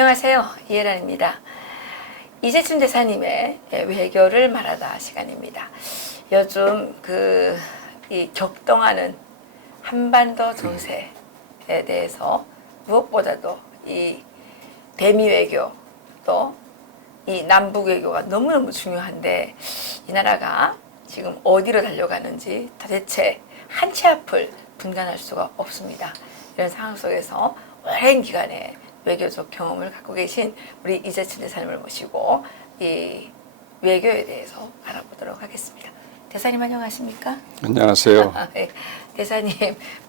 안녕하세요. 이혜란입니다. 이재춘 대사님의 외교를 말하다 시간입니다. 요즘 이 격동하는 한반도 정세에 대해서 무엇보다도 이 대미 외교 또 이 남북 외교가 너무너무 중요한데 이 나라가 지금 어디로 달려가는지 도대체 한 치 앞을 분간할 수가 없습니다. 이런 상황 속에서 오랜 기간에 외교적 경험을 갖고 계신 우리 이재춘 대사님을 모시고 이 외교에 대해서 알아보도록 하겠습니다. 대사님 안녕하십니까? 안녕하세요. 네. 대사님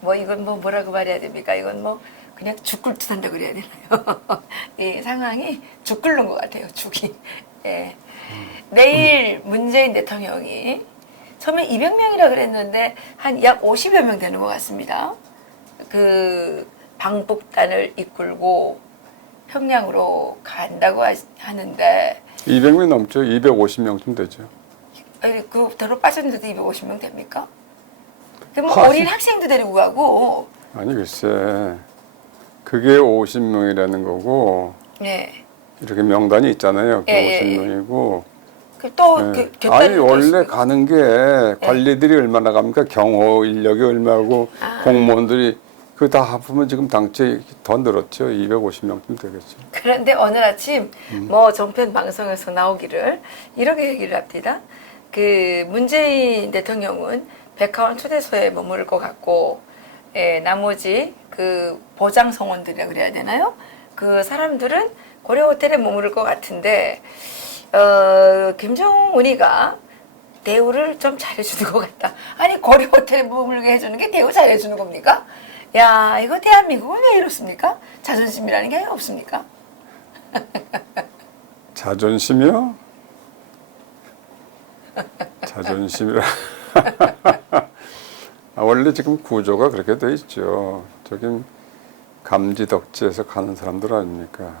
이건 뭐라고 말해야 됩니까? 이건 그냥 죽 끓듯 한다 그래야 되나요? 이 상황이 죽 끓는 것 같아요. 죽이. 예. 내일 문재인 대통령이 처음에 200명이라 그랬는데 한 약 50여 명 되는 것 같습니다. 방북단을 이끌고 평양으로 간다고 하는데 200명 넘죠. 250명쯤 되죠. 더러 빠졌는데도 250명 됩니까? 그럼 어린 학생도 데리고 가고. 아니 글쎄 그게 50명이라는 거고 네. 이렇게 명단이 있잖아요. 그 예, 50명이고 곁다리 아니 원래 가는 게 관리들이 얼마나 갑니까? 경호 인력이 얼마고 공무원들이 그 다 합하면 지금 당초에 더 늘었죠. 250명쯤 되겠죠. 그런데 어느 아침 종편 방송에서 나오기를 이렇게 얘기를 합니다. 문재인 대통령은 백화원 초대소에 머무를 것 같고 나머지 보장 성원들이라 그래야 되나요? 그 사람들은 고려 호텔에 머무를 것 같은데 김정은이가 대우를 좀 잘해주는 것 같다. 아니 고려 호텔에 머물게 해주는 게 대우 잘해주는 겁니까? 야, 이거 대한민국은 왜 이렇습니까? 자존심이라는 게 없습니까? 자존심이요? 자존심이라. 원래 지금 구조가 그렇게 돼 있죠. 저긴 감지덕지에서 가는 사람들 아닙니까?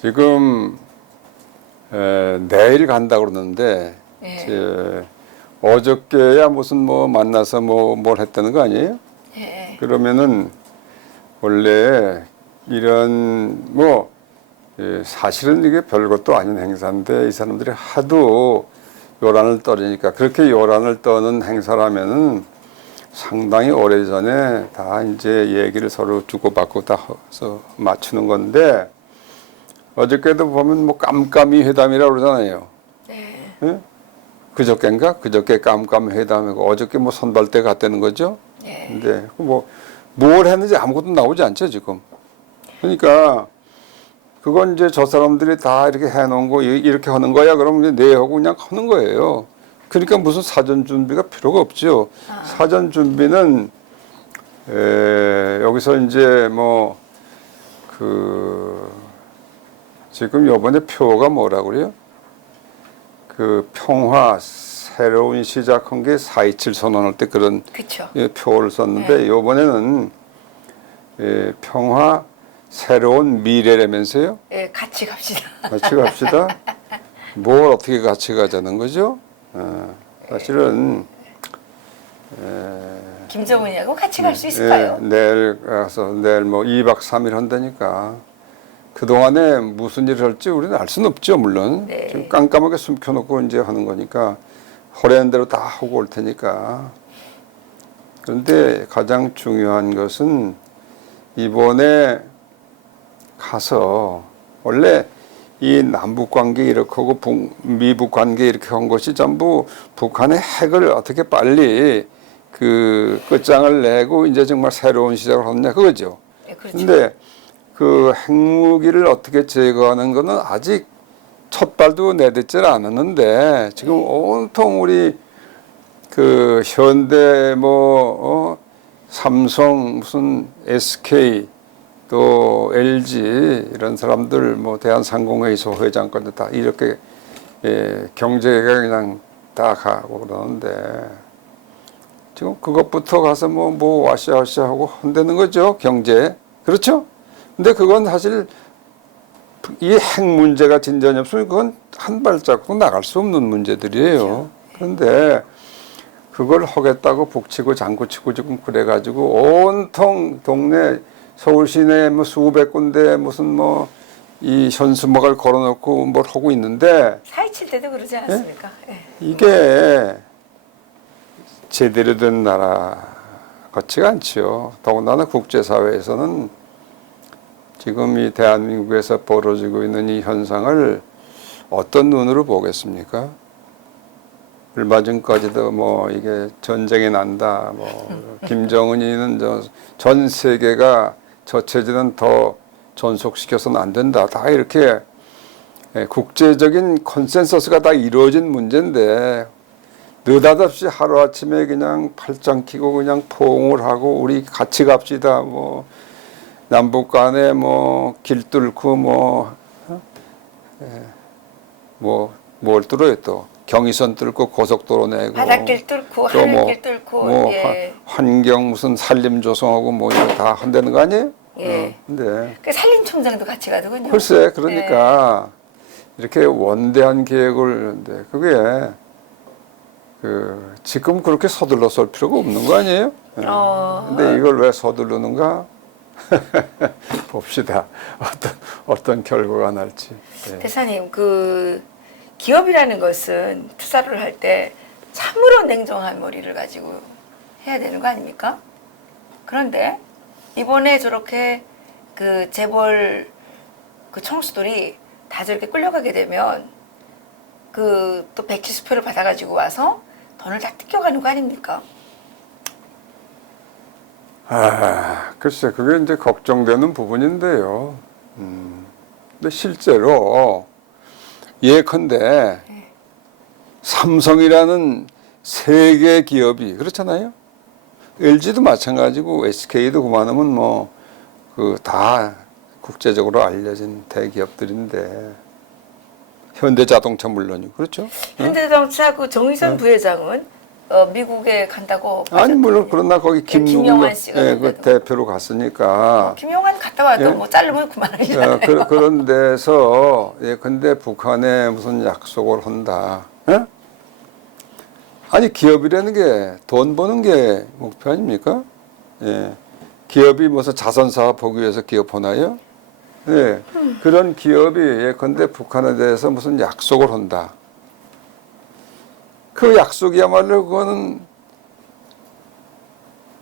지금 내일 간다 그러는데 어저께야 무슨 만나서 뭘 했다는 거 아니에요? 그러면은 원래 이런 사실은 이게 별것도 아닌 행사인데 이 사람들이 하도 요란을 떨으니까 그렇게 요란을 떠는 행사라면은 상당히 오래전에 다 이제 얘기를 서로 주고받고 다 해서 맞추는 건데 어저께도 보면 깜깜이 회담이라고 그러잖아요. 네. 예? 그저께인가? 그저께 깜깜이 회담이고 어저께 선발대 갔다는 거죠. 네. 근데 뭘 했는지 아무것도 나오지 않죠 지금. 그러니까 그건 이제 저 사람들이 다 이렇게 해놓은 거 이렇게 하는 거야. 그러면 이제 내하고 그냥 하는 거예요. 그러니까 무슨 사전 준비가 필요가 없죠. 사전 준비는 여기서 이제 지금 요번에 표가 뭐라고 그래요? 평화 새로운 시작한 게 4.27 선언할 때 그런 표를 썼는데 요번에는 평화 새로운 미래라면서요? 예, 같이 갑시다. 같이 갑시다. 뭘 어떻게 같이 가자는 거죠? 사실은 김정은이하고 같이 갈 수 있을까요? 내일 가서 내일 2박 3일 한다니까. 그동안에 무슨 일을 할지 우리는 알 수는 없죠, 물론. 네. 지금 깜깜하게 숨겨놓고 이제 하는 거니까 허례한 대로 다 하고 올 테니까. 그런데 가장 중요한 것은 이번에 가서 원래 이 남북 관계 이렇게 하고 미북 관계 이렇게 한 것이 전부 북한의 핵을 어떻게 빨리 끝장을 내고 이제 정말 새로운 시작을 하느냐 그거죠. 네, 그렇죠. 근데 핵무기를 어떻게 제거하는 거는 아직 첫 발도 내딛질 않았는데 지금 온통 우리 현대 삼성 무슨 SK 또 LG 이런 사람들 대한상공회의 소회장까지 다 이렇게 경제가 그냥 다 가고 그러는데 지금 그것부터 가서 와시아시아 하고 한다는 거죠. 경제. 그렇죠? 근데 그건 사실 이 핵 문제가 진전이 없으면 그건 한 발자국 나갈 수 없는 문제들이에요. 그런데 그걸 하겠다고 북치고 장구치고 지금 그래가지고 온통 동네 서울 시내에 뭐 수백 군데 무슨 뭐 이 현수막을 걸어놓고 뭘 하고 있는데 4.27 때도 그러지 않았습니까? 예. 이게 제대로 된 나라 같지가 않지요. 더군다나 국제사회에서는 지금 이 대한민국에서 벌어지고 있는 이 현상을 어떤 눈으로 보겠습니까? 얼마 전까지도 뭐 이게 전쟁이 난다, 뭐 김정은이는 전 세계가 저체제는 더 전속시켜서는 안 된다. 다 이렇게 국제적인 컨센서스가 다 이루어진 문제인데 느닷없이 하루아침에 그냥 팔짱 끼고 그냥 포옹을 하고 우리 같이 갑시다. 뭐 남북 간에 뭐 길 뚫고 뭘 뚫어요 또 경의선 뚫고 고속도로 내고 바닷길 뚫고 또 하늘길 뚫고 뭐 예. 환경 무슨 산림 조성하고 뭐 이거 다 한다는 거 아니에요? 예. 근데 그 산림총장도 같이 가더군요. 글쎄 그러니까 이렇게 원대한 계획을 하는데 그게 그 지금 그렇게 서둘러 쏠 필요가 없는 거 아니에요? 근데 이걸 왜 서두르는가? 봅시다. 어떤 결과가 날지. 예. 대사님, 그 기업이라는 것은 투자를 할 때 참으로 냉정한 머리를 가지고 해야 되는 거 아닙니까? 그런데 이번에 저렇게 그 재벌 그 총수들이 다 저렇게 끌려가게 되면 그 또 170표를 받아가지고 와서 돈을 다 뜯겨가는 거 아닙니까? 글쎄, 그게 이제 걱정되는 부분인데요. 근데 실제로 예컨대 삼성이라는 세계 기업이 그렇잖아요. LG도 마찬가지고 SK도 그만하면 뭐 그 다 국제적으로 알려진 대기업들인데 현대자동차 물론이고 그렇죠. 현대자동차 그 정의선 부회장은 미국에 간다고 아니 물론 그러나 거기 김용환 씨가 그 대표로 갔으니까 김용환 갔다 와도 예? 뭐 자르면 그만이잖아요. 그런 데서 근데 북한에 무슨 약속을 한다. 예? 아니 기업이라는 게 돈 버는 게 목표 아닙니까? 예. 기업이 무슨 자선 사업 하기 위해서 기업하나요? 예. 그런 기업이 예컨대 북한에 대해서 무슨 약속을 한다. 그 약속이야말로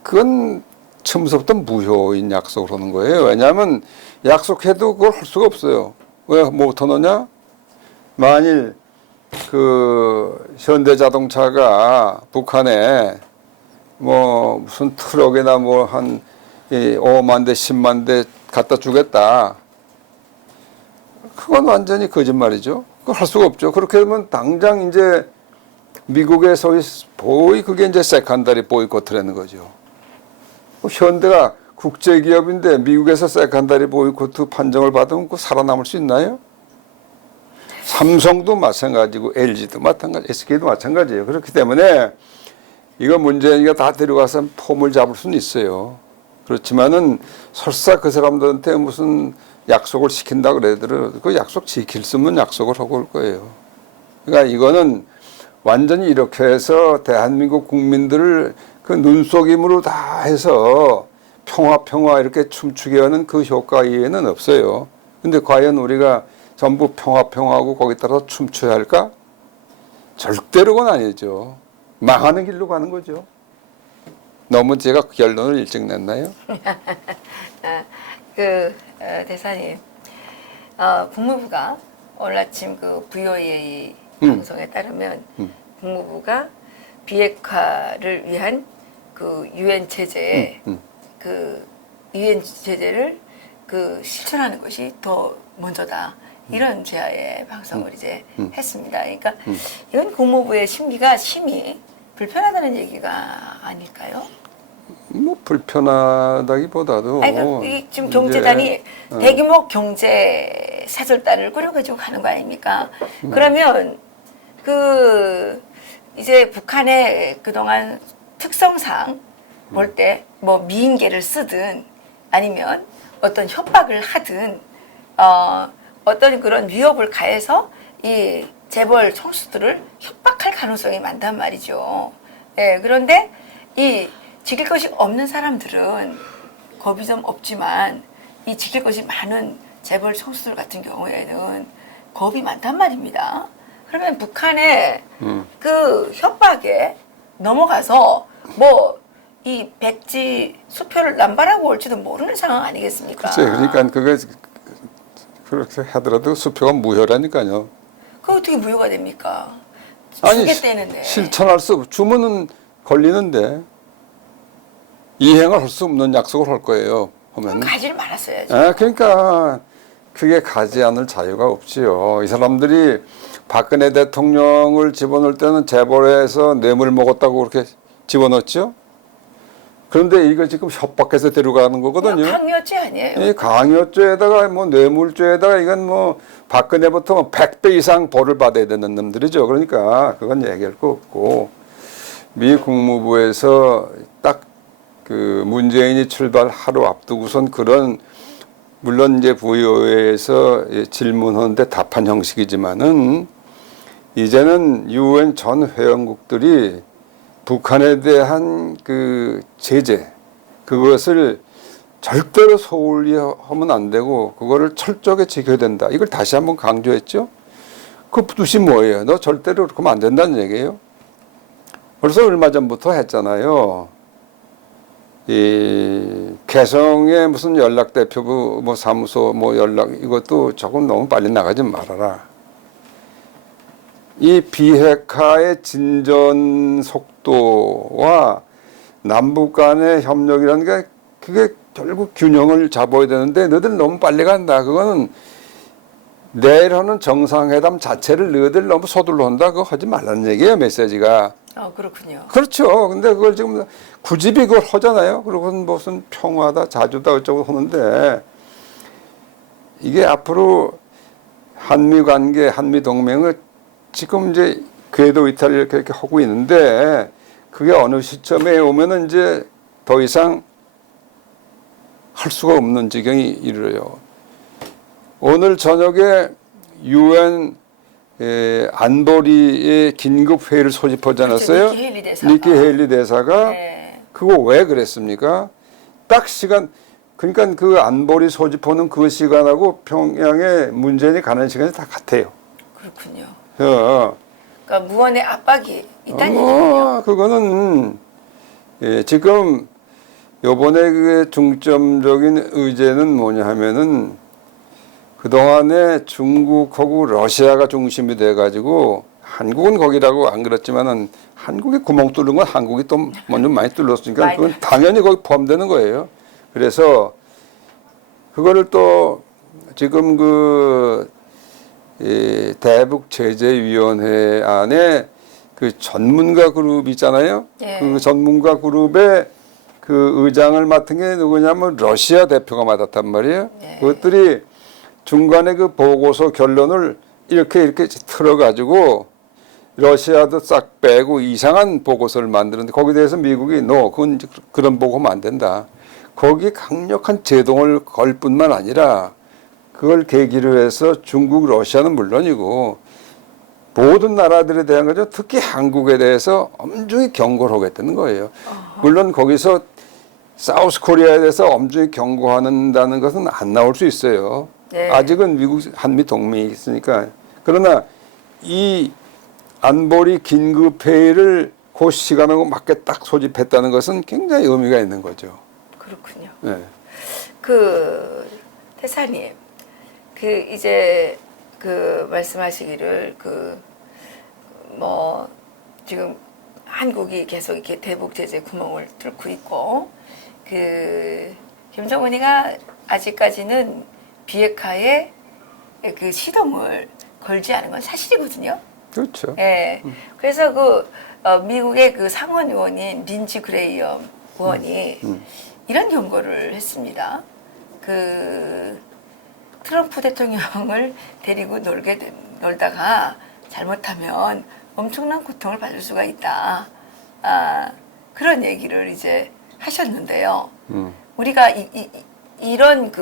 그건 처음부터 무효인 약속을 하는 거예요. 왜냐하면 약속해도 그걸 할 수가 없어요. 왜 못하느냐? 만일 그 현대자동차가 북한에 뭐 무슨 트럭이나 뭐 한 5만 대, 10만 대 갖다 주겠다. 그건 완전히 거짓말이죠. 그걸 할 수가 없죠. 그렇게 되면 당장 이제 미국에서 그게 이제 세컨더리 보이콧이라는 거죠. 현대가 국제기업인데 미국에서 세컨더리 보이콧 판정을 받으면 그 살아남을 수 있나요? 삼성도 마찬가지고 LG도 마찬가지, SK도 마찬가지예요. 그렇기 때문에 이거 문재인이가 다 데려가서 폼을 잡을 수는 있어요. 그렇지만은 설사 그 사람들한테 무슨 약속을 시킨다 그래도 그 약속 지킬 수 없는 약속을 하고 올 거예요. 그러니까 이거는 완전히 이렇게 해서 대한민국 국민들을 그 눈속임으로 다 해서 평화 이렇게 춤추게 하는 그 효과 이외에는 없어요. 근데 과연 우리가 전부 평화하고 거기 따라서 춤춰야 할까? 절대로는 아니죠. 망하는 길로 가는 거죠. 너무 제가 결론을 일찍 냈나요? 대사님, 국무부가 오늘 아침 그 VOA 방송에 따르면 국무부가 비핵화를 위한 그 유엔 체제에 그 유엔 체제를 그 실천하는 것이 더 먼저다. 이런 제아의 방송을 이제 했습니다. 그러니까 이건 국무부의 심기가 심히 불편하다는 얘기가 아닐까요? 뭐 불편하다기보다도 아니, 지금 경제단이 대규모 경제 사절단을 꾸려가지고 가는 거 아닙니까? 그러면 그 이제 북한의 그동안 특성상 볼 때 뭐 미인계를 쓰든 아니면 어떤 협박을 하든 어떤 그런 위협을 가해서 이 재벌 총수들을 협박할 가능성이 많단 말이죠. 예, 그런데 이 지킬 것이 없는 사람들은 겁이 좀 없지만 이 지킬 것이 많은 재벌 총수들 같은 경우에는 겁이 많단 말입니다. 그러면 북한의 그 협박에 넘어가서 뭐 이 백지 수표를 남발하고 올지도 모르는 상황 아니겠습니까? 글쎄, 그러니까 그게 그렇게 하더라도 수표가 무효라니까요. 그거 어떻게 무효가 됩니까? 아니, 주겠다는데. 실천할 수 주문은 걸리는데 이행을 할 수 없는 약속을 할 거예요. 그럼 하면. 가지를 말았어야죠. 그러니까 그게 가지 않을 자유가 없지요. 이 사람들이 박근혜 대통령을 집어넣을 때는 재벌에서 뇌물 먹었다고 그렇게 집어넣었죠. 그런데 이거 지금 협박해서 데려가는 거거든요. 강요죄 아니에요? 이 강요죄에다가 뭐 뇌물죄에다가 이건 뭐 박근혜부터 뭐 100배 이상 벌을 받아야 되는 놈들이죠. 그러니까 그건 얘기할 거 없고 미 국무부에서 딱 그 문재인이 출발 하루 앞두고선 그런 물론 이제 부의회에서 질문하는데 답한 형식이지만은 이제는 유엔 전 회원국들이 북한에 대한 그 제재 그것을 절대로 소홀히 하면 안 되고 그거를 철저하게 지켜야 된다. 이걸 다시 한번 강조했죠. 그 뜻이 뭐예요? 너 절대로 그렇게 하면 안 된다는 얘기예요. 벌써 얼마 전부터 했잖아요. 이 개성의 무슨 연락대표부 뭐 사무소 뭐 연락 이것도 조금 너무 빨리 나가지 말아라. 이 비핵화의 진전 속도와 남북 간의 협력이라는 게 그게 결국 균형을 잡아야 되는데 너희들 너무 빨리 간다. 그거는 내일 하는 정상회담 자체를 너희들 너무 서둘러 한다. 그거 하지 말라는 얘기예요, 메시지가. 그렇군요. 그렇죠. 근데 그걸 지금 굳이 그걸 하잖아요. 그리고 무슨 평화다, 자주다 어쩌고 하는데 이게 앞으로 한미 관계, 한미 동맹을 지금 이제 궤도 이탈을 이렇게 하고 있는데 그게 어느 시점에 오면은 이제 더 이상 할 수가 없는 지경이 이르러요. 오늘 저녁에 유엔 안보리의 긴급 회의를 소집하지 않았어요? 그렇죠. 니키 헤일리 대사가 네. 그거 왜 그랬습니까? 딱 시간 그러니까 그 안보리 소집하는 그 시간하고 평양에 문재인이 가는 시간이 다 같아요. 그렇군요. 어. 그러니까 무언의 압박이 있다는 얘기군요. 그거는 지금 요번에 그 중점적인 의제는 뭐냐 하면은 그동안에 중국하고 러시아가 중심이 돼가지고 한국은 거기라고 안 그렇지만은 한국에 구멍 뚫는 건 한국이 또 먼저 많이 뚫렸으니까 그건 당연히 거기 포함되는 거예요. 그래서 그거를 또 지금 그 대북제재위원회 안에 그 전문가 그룹 있잖아요. 예. 그 전문가 그룹의 그 의장을 맡은 게 누구냐면 러시아 대표가 맡았단 말이에요. 예. 그것들이 중간에 그 보고서 결론을 이렇게 틀어가지고 러시아도 싹 빼고 이상한 보고서를 만드는데 거기에 대해서 미국이 그건 그런 보고하면 안 된다. 거기 강력한 제동을 걸 뿐만 아니라 그걸 계기로 해서 중국, 러시아는 물론이고 모든 나라들에 대한 거죠. 특히 한국에 대해서 엄중히 경고를 하겠다는 거예요. 물론 거기서 사우스 코리아에 대해서 엄중히 경고한다는 것은 안 나올 수 있어요. 네. 아직은 미국 한미 동맹이 있으니까. 그러나 이 안보리 긴급회의를 그 시간하고 맞게 딱 소집했다는 것은 굉장히 의미가 있는 거죠. 그렇군요. 네. 그 대사님, 그 이제 그 말씀하시기를 그 뭐 지금 한국이 계속 이렇게 대북 제재 구멍을 뚫고 있고 그 김정은이가 아직까지는 비핵화에 그 시동을 걸지 않은 건 사실이거든요. 그렇죠. 예. 그래서 그 미국의 그 상원 의원인 린지 그레이엄 의원이 이런 경고를 했습니다. 그 트럼프 대통령을 데리고 놀다가 잘못하면 엄청난 고통을 받을 수가 있다. 그런 얘기를 이제 하셨는데요. 우리가 이런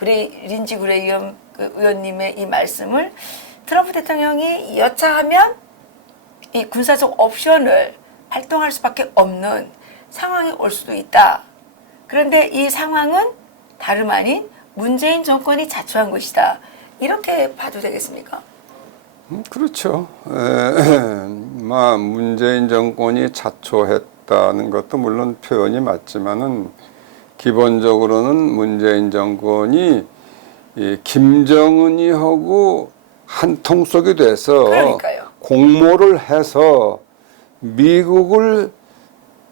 린지 그레이엄 그 의원님의 이 말씀을 트럼프 대통령이 여차하면 이 군사적 옵션을 발동할 수밖에 없는 상황이 올 수도 있다. 그런데 이 상황은 다름 아닌 문재인 정권이 자초한 것이다. 이렇게 봐도 되겠습니까? 그렇죠. 문재인 정권이 자초했다는 것도 물론 표현이 맞지만은 기본적으로는 문재인 정권이 이 김정은이하고 한 통속이 돼서 그러니까요. 공모를 해서 미국을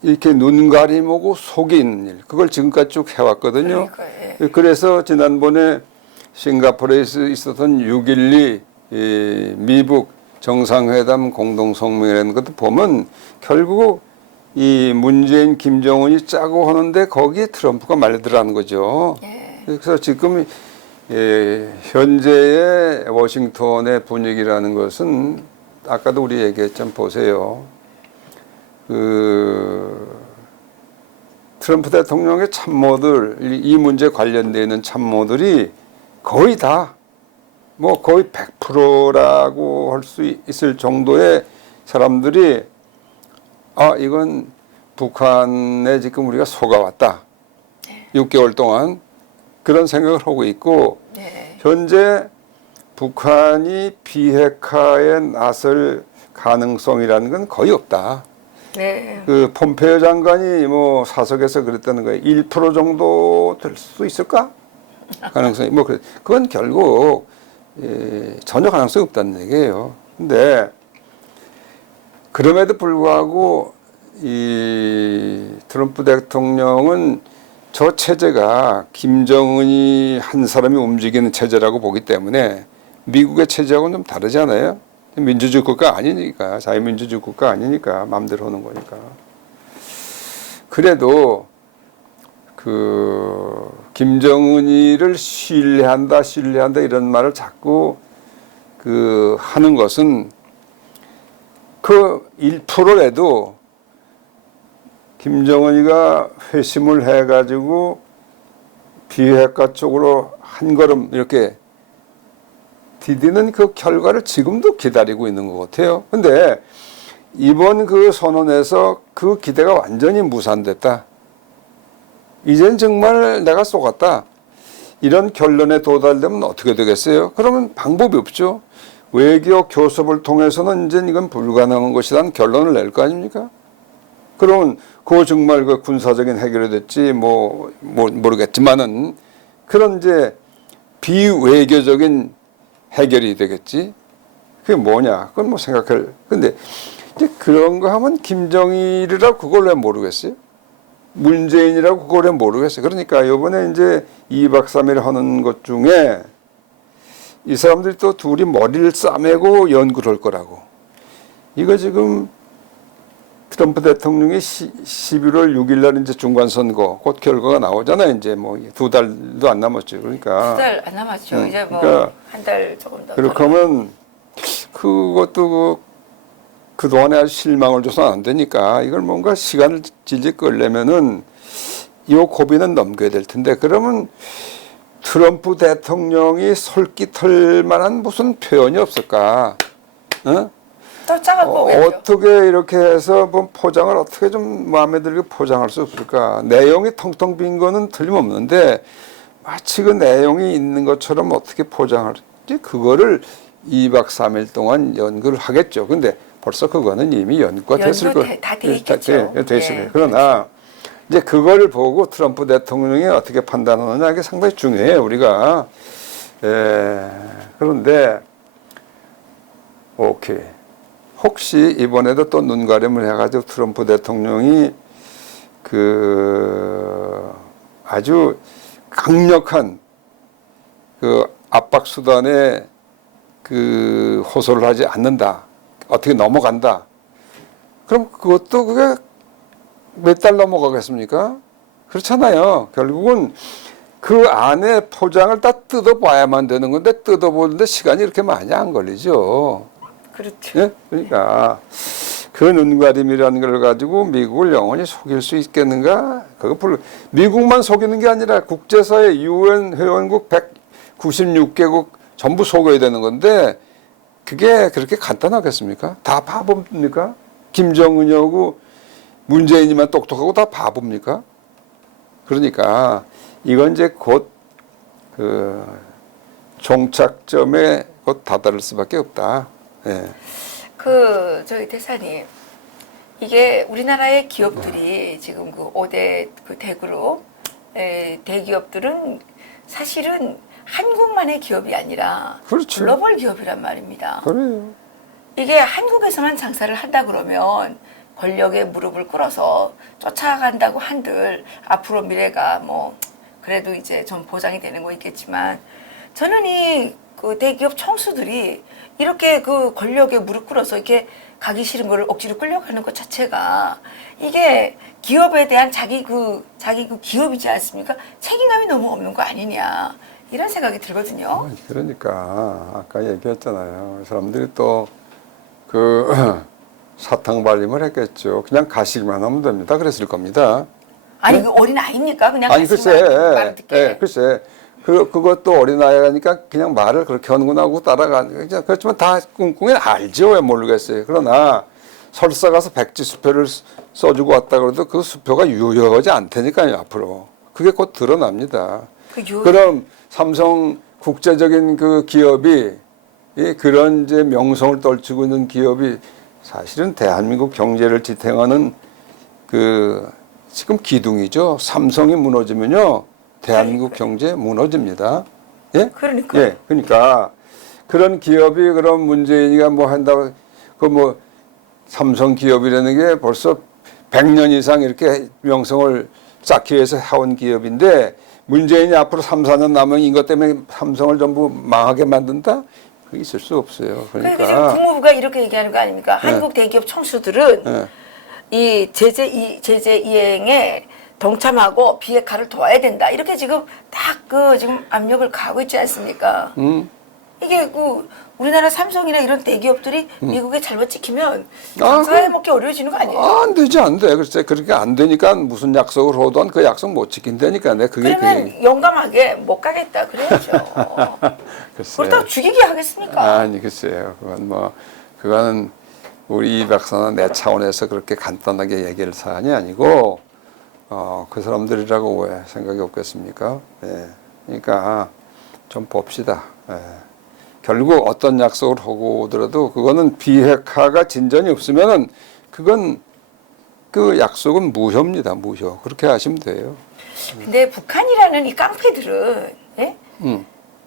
이렇게 눈 가리모고 속인 일, 그걸 지금까지 쭉 해왔거든요. 그러니까요. 그래서 지난번에 싱가포르에 있었던 6.12 이 미북 정상회담 공동성명이라는 것도 보면 결국 이 문재인, 김정은이 짜고 하는데 거기에 트럼프가 말려들어가는 거죠. 예. 그래서 지금 현재의 워싱턴의 분위기라는 것은 아까도 우리 얘기했지만 보세요. 트럼프 대통령의 참모들, 이 문제 관련되어 있는 참모들이 거의 다 거의 100%라고 할 수 있을 정도의 사람들이 이건 북한에 지금 우리가 속아왔다. 6개월 동안 그런 생각을 하고 있고 현재 북한이 비핵화에 나설 가능성이라는 건 거의 없다. 네. 그 폼페이오 장관이 사석에서 그랬다는 거예요. 1% 정도 될 수 있을까? 가능성이 그건 결국 전혀 가능성이 없다는 얘기예요. 근데 그럼에도 불구하고 이 트럼프 대통령은 저 체제가 김정은이 한 사람이 움직이는 체제라고 보기 때문에 미국의 체제하고는 좀 다르잖아요. 민주주의 국가 아니니까, 자유민주주의 국가 아니니까 마음대로 하는 거니까. 그래도 김정은이를 신뢰한다 이런 말을 자꾸 하는 것은 1%라도 김정은이가 회심을 해가지고 비핵화 쪽으로 한 걸음 이렇게 디디는 그 결과를 지금도 기다리고 있는 것 같아요. 근데 이번 선언에서 그 기대가 완전히 무산됐다. 이젠 정말 내가 속았다. 이런 결론에 도달되면 어떻게 되겠어요? 그러면 방법이 없죠. 외교 교섭을 통해서는 이제 이건 불가능한 것이라는 결론을 낼 거 아닙니까? 그러면 그거 정말 군사적인 해결이 됐지 모르겠지만은 그런 이제 비외교적인 해결이 되겠지. 그게 뭐냐? 그건 근데 이제 그런 거 하면 김정일이라고 그걸 왜 모르겠어요? 문재인이라고 그걸 왜 모르겠어요? 그러니까 이번에 이제 2박 3일 하는 것 중에 이 사람들이 또 둘이 머리를 싸매고 연구를 할 거라고. 이거 지금 트럼프 대통령이 11월 6일 날 이제 중간선거 곧 결과가 나오잖아요. 이제 2달도 안 남았죠. 그러니까. 2달 안 남았죠. 이제 그러니까 한 달 조금 더. 그렇게 하면 그것도 그동안에 아주 실망을 줘서는 안 되니까 이걸 뭔가 시간을 질질 끌려면은 이 고비는 넘겨야 될 텐데 그러면 트럼프 대통령이 솔깃할 만한 무슨 표현이 없을까? 어? 더 작아보고 어떻게 이렇게 해서 포장을 어떻게 좀 마음에 들게 포장할 수 없을까? 내용이 텅텅 빈 거는 틀림없는데 마치 그 내용이 있는 것처럼 어떻게 포장할지 그거를 2박 3일 동안 연구를 하겠죠. 근데 벌써 그거는 이미 연구가 됐을 거예요. 다 돼 있겠죠. 돼 있을 거예요. 그러나 이제 그거를 보고 트럼프 대통령이 어떻게 판단하느냐 이게 상당히 중요해요. 우리가. 그런데 오케이. 혹시 이번에도 또 눈가림을 해가지고 트럼프 대통령이 아주 강력한 압박 수단에 호소를 하지 않는다. 어떻게 넘어간다. 그럼 그게 몇 달 넘어가겠습니까? 그렇잖아요. 결국은 그 안에 포장을 다 뜯어봐야만 되는 건데 뜯어보는데 시간이 이렇게 많이 안 걸리죠. 그렇죠. 예? 그러니까 그 눈가림이라는 걸 가지고 미국을 영원히 속일 수 있겠는가? 미국만 속이는 게 아니라 국제사회 UN 회원국 196개국 전부 속여야 되는 건데 그게 그렇게 간단하겠습니까? 다 바보입니까? 김정은이하고 문재인이만 똑똑하고 다 바보입니까? 그러니까 이건 이제 곧 그 종착점에 곧 다다를 수밖에 없다. 예. 그 저기 대사님, 이게 우리나라의 기업들이 지금 그 5대 그 대그룹 대기업들은 사실은 한국만의 기업이 아니라 그렇죠. 글로벌 기업이란 말입니다. 그래요. 이게 한국에서만 장사를 한다 그러면 권력의 무릎을 꿇어서 쫓아간다고 한들 앞으로 미래가 뭐 그래도 이제 좀 보장이 되는 거 있겠지만, 저는 이 그 대기업 총수들이 이렇게 그 권력에 무릎 꿇어서 이렇게 가기 싫은 거를 억지로 끌려가는 것 자체가 이게 기업에 대한 자기 그 기업이지 않습니까? 책임감이 너무 없는 거 아니냐, 이런 생각이 들거든요. 그러니까 아까 얘기했잖아요. 사람들이 또 그 사탕 발림을 했겠죠. 그냥 가시기만 하면 됩니다. 그랬을 겁니다. 아니 그 어린 아이입니까? 그냥 아니 글쎄, 말을 듣게. 예, 글쎄. 그것도 어린아이라니까 그냥 말을 그렇게 하는구나 하고 따라가는. 그렇지만 다 꿍꿍이는 알죠. 왜 모르겠어요. 그러나 설사 가서 백지 수표를 써주고 왔다 그래도 그 수표가 유효하지 않다니까요. 앞으로. 그게 곧 드러납니다. 그럼 삼성 국제적인 그 기업이 그런 이제 명성을 떨치고 있는 기업이 사실은 대한민국 경제를 지탱하는 그 지금 기둥이죠. 삼성이 무너지면요, 대한민국 경제 무너집니다. 예? 그러니까. 예, 그러니까 그런 기업이 그럼 문재인이가 뭐 한다고 그 뭐 삼성 기업이라는 게 벌써 100년 이상 이렇게 명성을 쌓기 위해서 해온 기업인데 문재인이 앞으로 3, 4년 남으면 이것 때문에 삼성을 전부 망하게 만든다? 그게 있을 수 없어요. 그러니까 그러니까 지금 국무부가 이렇게 얘기하는 거 아닙니까? 한국 대기업 총수들은 이 제재 이행에 동참하고 비핵화를 도와야 된다. 이렇게 지금 딱 그 지금 압력을 가하고 있지 않습니까? 이게 그 우리나라 삼성이나 이런 대기업들이 미국에 잘못 찍히면 장사해 먹기 어려워지는 거 아니에요? 안 되지, 안 돼. 글쎄, 그렇게 안 되니까 무슨 약속을 하던 그 약속 못 지킨다니까. 내 그게 그러면 용감하게 못 가겠다 그래야죠. 그렇다고 죽이게 하겠습니까? 아니, 글쎄요. 그거는 우리 이 박사는 내 차원에서 그렇게 간단하게 얘기할 사안이 아니고, 그 사람들이라고 왜 생각이 없겠습니까? 예. 그러니까 좀 봅시다. 예. 결국 어떤 약속을 하고 오더라도 그거는 비핵화가 진전이 없으면은 그건 그 약속은 무효입니다. 무효. 그렇게 하시면 돼요. 근데 북한이라는 이 깡패들은 예?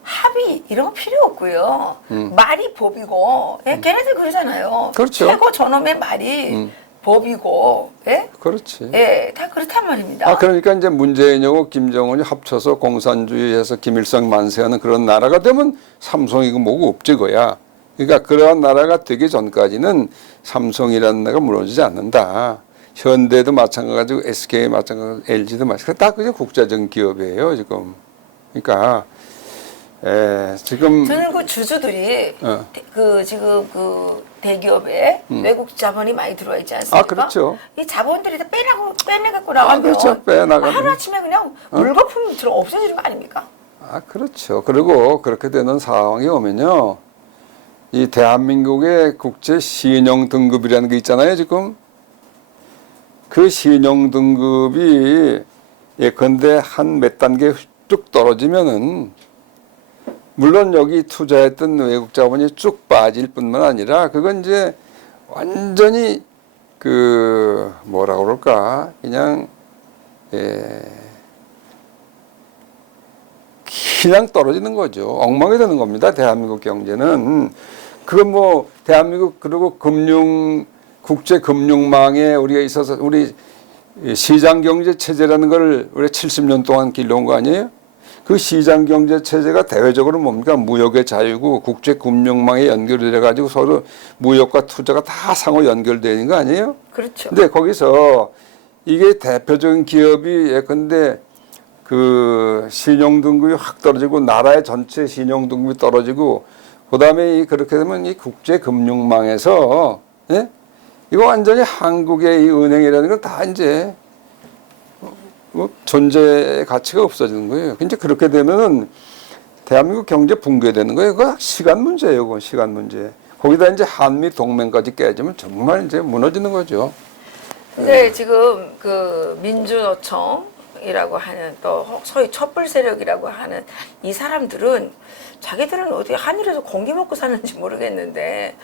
합의 이런 거 필요 없고요. 말이 법이고, 예? 걔네들 그러잖아요. 그렇죠. 최고 저놈의 말이 법이고, 예? 그렇지. 예, 다 그렇단 말입니다. 그러니까 이제 문재인하고 김정은이 합쳐서 공산주의에서 김일성 만세하는 그런 나라가 되면 삼성이고 뭐고 없지 거야. 그러니까 그러한 나라가 되기 전까지는 삼성이라는 나라가 무너지지 않는다. 현대도 마찬가지고 SK 마찬가지고 LG도 마찬가지고 다 그냥 국제적인 기업이에요 지금. 그러니까 지금 저는 그 주주들이 지금 그 대기업에 외국 자본이 많이 들어와 있지 않습니까? 그렇죠. 이 자본들이 다 빼내갖고 나가면 그렇죠. 빼나가면 하루아침에 그냥 물거품이 들어 없어지는 거 아닙니까? 그렇죠. 그리고 그렇게 되는 상황이 오면요, 이 대한민국의 국제 신용 등급이라는 게 있잖아요 지금. 그 신용 등급이 예컨대 한 몇 단계 쭉 떨어지면은 물론 여기 투자했던 외국 자본이 쭉 빠질 뿐만 아니라 그건 이제 완전히 그 뭐라 그럴까 그냥 그냥 떨어지는 거죠. 엉망이 되는 겁니다. 대한민국 경제는. 그건 뭐 대한민국 그리고 국제 금융망에 우리가 있어서 우리 시장 경제 체제라는 걸 우리 70년 동안 길러온 거 아니에요? 그 시장 경제 체제가 대외적으로 뭡니까? 무역의 자유고 국제 금융망에 연결이 돼 가지고 서로 무역과 투자가 다 상호 연결되는 거 아니에요? 그렇죠. 근데 거기서 이게 대표적인 기업이 예컨대 그 신용 등급이 확 떨어지고 나라의 전체 신용 등급이 떨어지고 그다음에 그렇게 되면 이 국제 금융망에서 예? 이거 완전히 한국의 이 은행이라는 건 다 이제 뭐 존재 가치가 없어지는 거예요. 이제 그렇게 되면은 대한민국 경제 붕괴되는 거예요. 그거 시간 문제예요. 그건 시간 문제. 거기다 이제 한미 동맹까지 깨지면 정말 이제 무너지는 거죠. 근데 지금 그 민주노총 민주당이라고 하는 또 소위 촛불 세력이라고 하는 이 사람들은 자기들은 어디 하늘에서 공기 먹고 사는지 모르겠는데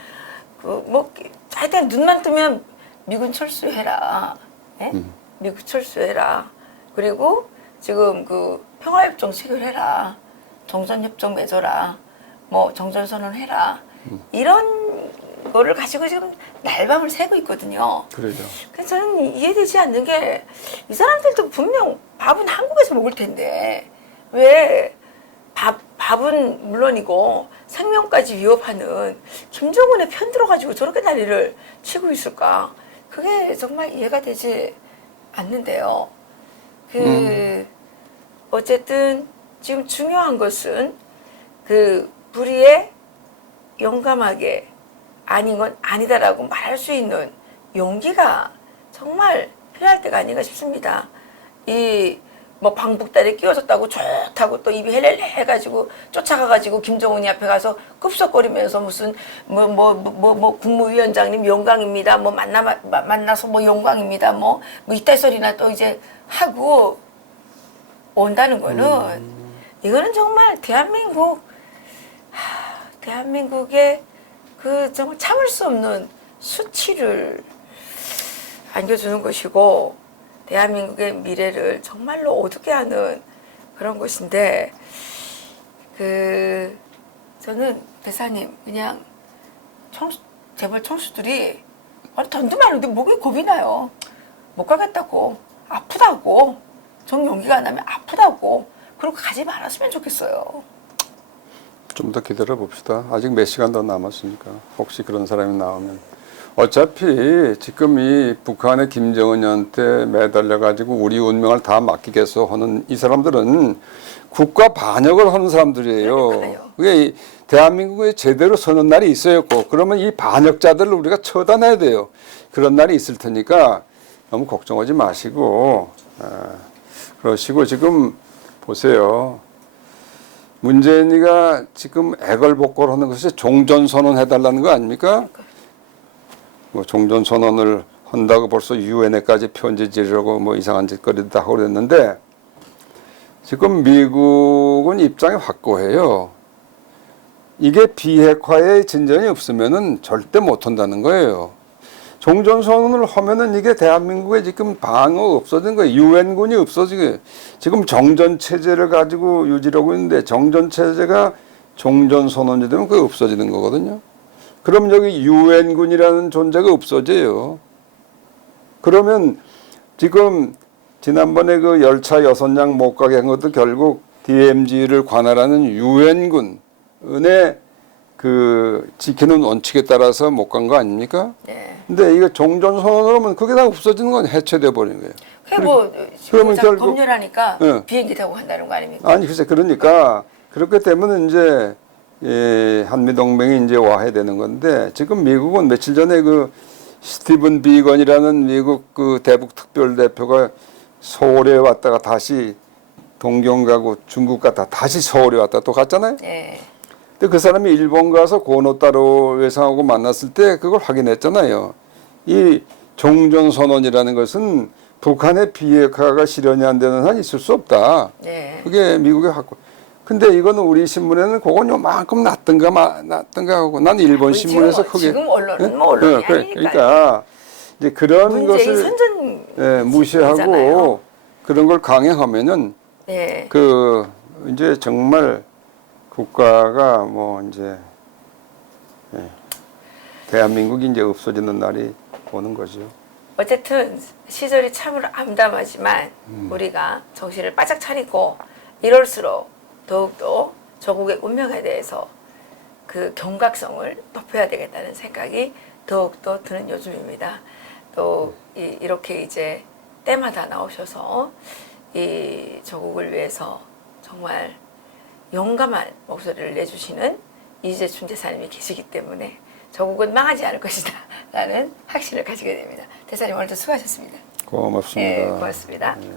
그 뭐 하여튼 눈만 뜨면 미군 철수해라. 예? 미군 철수해라. 그리고 지금 그 평화협정 체결해라. 정전협정 맺어라. 뭐 정전선언해라. 이런 거를 가지고 지금 날밤을 새고 있거든요. 그러죠. 그래서 저는 이해되지 않는 게 이 사람들도 분명 밥은 한국에서 먹을 텐데 왜 밥은 물론이고 생명까지 위협하는 김정은의 편 들어가지고 저렇게 난리를 치고 있을까? 그게 정말 이해가 되지 않는데요. 어쨌든 지금 중요한 것은 그 불의에 용감하게 아닌 건 아니다라고 말할 수 있는 용기가 정말 필요할 때가 아닌가 싶습니다. 이 뭐 방북단에 끼워졌다고 좋다고 또 입이 헬렐레 해가지고 쫓아가가지고 김정은이 앞에 가서 급석거리면서 무슨 뭐 국무위원장님 영광입니다. 뭐 만나서 뭐 영광입니다. 뭐 이따 소리나 또 이제 하고 온다는 거는 이거는 정말 대한민국의 그 정말 참을 수 없는 수치를 안겨주는 것이고 대한민국의 미래를 정말로 어둡게 하는 그런 것인데 저는 대사님 그냥 재벌 총수들이 돈도 많은데 목에 겁이 나요. 못 가겠다고 아프다고 정 용기가 안 나면 아프다고 그러고 가지 말았으면 좋겠어요. 좀 더 기다려 봅시다. 아직 몇 시간 더 남았으니까 혹시 그런 사람이 나오면 어차피 지금 이 북한의 김정은한테 매달려 가지고 우리 운명을 다 맡기겠어 하는 이 사람들은 국가 반역을 하는 사람들이에요. 그러니까요. 그게 대한민국에 제대로 서는 날이 있어였고 그러면 이 반역자들을 우리가 처단해야 돼요. 그런 날이 있을 테니까 너무 걱정하지 마시고 그러시고 지금 보세요. 문재인이가 지금 애걸복걸 하는 것이 종전선언 해달라는 거 아닙니까? 뭐 종전선언을 한다고 벌써 유엔에까지 편지 지르려고 뭐 이상한 짓거리도 다 하고 그랬는데 지금 미국은 입장이 확고해요. 이게 비핵화의 진전이 없으면은 절대 못 한다는 거예요. 종전선언을 하면은 이게 대한민국에 지금 방어 없어진 거예요. 유엔군이 없어지게 지금 정전체제를 가지고 유지하고 있는데 정전체제가 종전선언이 되면 그게 없어지는 거거든요. 그럼 여기 유엔군이라는 존재가 없어져요. 그러면 지금 지난번에 그 열차 6량 못 가게 한 것도 결국 DMZ를 관할하는 유엔군의 그 지키는 원칙에 따라서 못 간 거 아닙니까? 네. 근데 이거 종전선언을 하면 그게 다 없어지는 건 해체돼 버리는 거예요. 그게 뭐 그러면 결국 법률하니까 예. 비행기 타고 간다는 거 아닙니까? 아니 글쎄 그러니까 그렇기 때문에 이제 한미 동맹이 이제 와야 되는 건데 지금 미국은 며칠 전에 그 스티븐 비건이라는 미국 그 대북 특별 대표가 서울에 왔다가 다시 동경 가고 중국 갔다 다시 서울에 왔다 또 갔잖아요. 네. 근데 그 사람이 일본 가서 고노타로 외상하고 만났을 때 그걸 확인했잖아요. 이 종전선언이라는 것은 북한의 비핵화가 실현이 안 되는 한 있을 수 없다. 네. 그게 미국의 확고. 근데 이거는 우리 신문에는 그건 요만큼 났던가 하고 난 일본 신문에서 크게 지금 언론은 뭐 언론이 아니니까요. 그러니까 이제 그런 문재인 것을 선전 무시하고 시대잖아요. 그런 걸 강행하면은 네. 그 이제 정말 국가가 뭐 이제 대한민국이 이제 없어지는 날이 오는 거죠. 어쨌든 시절이 참으로 암담하지만 우리가 정신을 바짝 차리고 이럴수록 더욱더 조국의 운명에 대해서 그 경각성을 높여야 되겠다는 생각이 더욱더 드는 요즘입니다. 또 이렇게 이제 때마다 나오셔서 이 조국을 위해서 정말 용감한 목소리를 내주시는 이재춘 대사님이 계시기 때문에 조국은 망하지 않을 것이다 라는 확신을 가지게 됩니다. 대사님 오늘도 수고하셨습니다. 고맙습니다. 네, 고맙습니다. 네.